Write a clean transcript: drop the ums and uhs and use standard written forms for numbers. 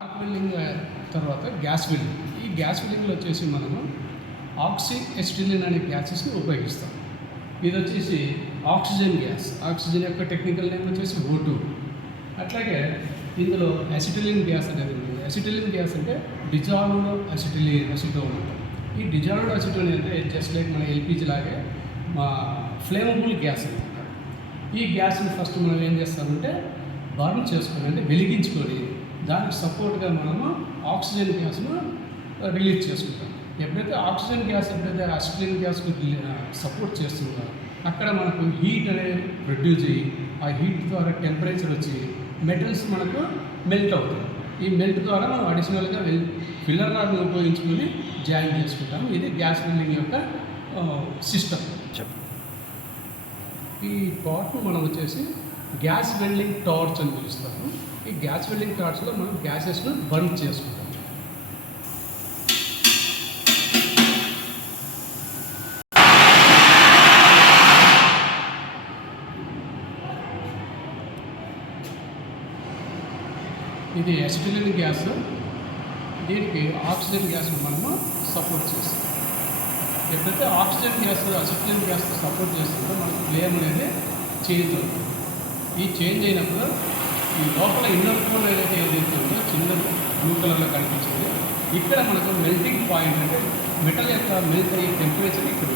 Spark welding తర్వాత gas welding. ఈ gas వెల్డింగ్లో వచ్చేసి మనము ఆక్సీ ఎసిటిలిన్ అనే గ్యాసెస్ని ఉపయోగిస్తాం. ఇది వచ్చేసి ఆక్సిజన్ గ్యాస్. ఆక్సిజన్ యొక్క టెక్నికల్ నేమ్ వచ్చేసి O2. అట్లాగే ఇందులో అసిటిలిన్ గ్యాస్ అనేది ఉంటుంది. అసిటిలిన్ గ్యాస్ అంటే డిజాల్వ్డ్ అసిటోన్ అంటారు. ఈ డిజాల్వ్డ్ అసిటోన్ అంటే జస్ట్ లైక్ మన ఎల్పిజి లాగే ఫ్లేమబుల్ గ్యాస్ అనమాట. ఈ గ్యాస్ని ఫస్ట్ మనం ఏం చేస్తామంటే బర్న్ చేసుకొని అంటే వెలిగించుకొని దానికి సపోర్ట్గా మనము ఆక్సిజన్ గ్యాస్ను రిలీజ్ చేసుకుంటాం. ఎప్పుడైతే ఆక్సిజన్ గ్యాస్ అసిటిలిన్ గ్యాస్కు సపోర్ట్ చేస్తుందో అక్కడ మనకు హీట్ అనేది ప్రొడ్యూస్ అయ్యి ఆ హీట్ ద్వారా టెంపరేచర్ వచ్చి మెటల్స్ మనకు మెల్ట్ అవుతాయి. ఈ మెల్ట్ ద్వారా మనం అడిషనల్గా ఫిల్లర్ రాడ్ని ఉపయోగించుకొని జాయిన్ చేసుకుంటాము. ఇది గ్యాస్ వెల్డింగ్ యొక్క సిస్టమ్. ఈ పాట్ను మనం వచ్చేసి గ్యాస్ వెల్డింగ్ టార్చ్ అని పిలుస్తాము. ఈ గ్యాస్ వెల్డింగ్ టార్చ్లో మనం గ్యాసెస్ను బర్న్ చేసుకుంటాం. ఇది అసిటిలిన్ గ్యాస్. దీనికి ఆక్సిజన్ గ్యాస్ను మనము సపోర్ట్ చేస్తాం. ఎప్పుడైతే oxygen gas acetylene gas support చేస్తుందో మనకు ఫ్లేమ్ అనేది చేంజ్ అవుతుంది. ఈ చేంజ్ అయినప్పుడు ఈ లోపల ఇన్నర్ కోర్ ఏదైతే ఉందో చిన్న బ్లూ కలర్లో కనిపించింది. ఇక్కడ మనకు మెల్టింగ్ పాయింట్ అంటే మెటల్ యొక్క మెల్ట్ అయ్యే టెంపరేచర్ ఇక్కడ